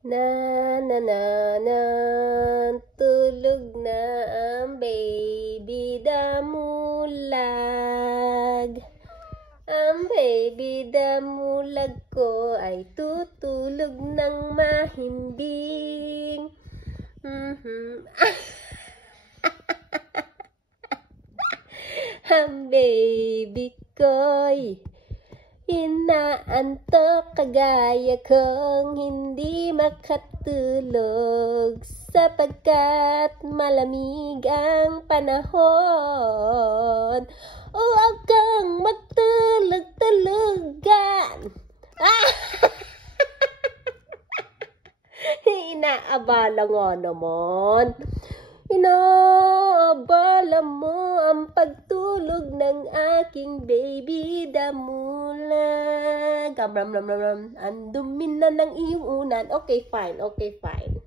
Na na na na, tulog na ang baby damulag. Ang baby damulag ko ay tutulog ng mahimbing. Ang baby ko'y inaantok kagaya kong hindi makatulog sapagkat malamig ang panahon. Huwag kang magtulog-tulugan. Inaabala nga naman. Inaabala mo ang pagtulog ng aking baby damulag. Ang dumi na ng iyong unan. Okay, fine. Okay, fine.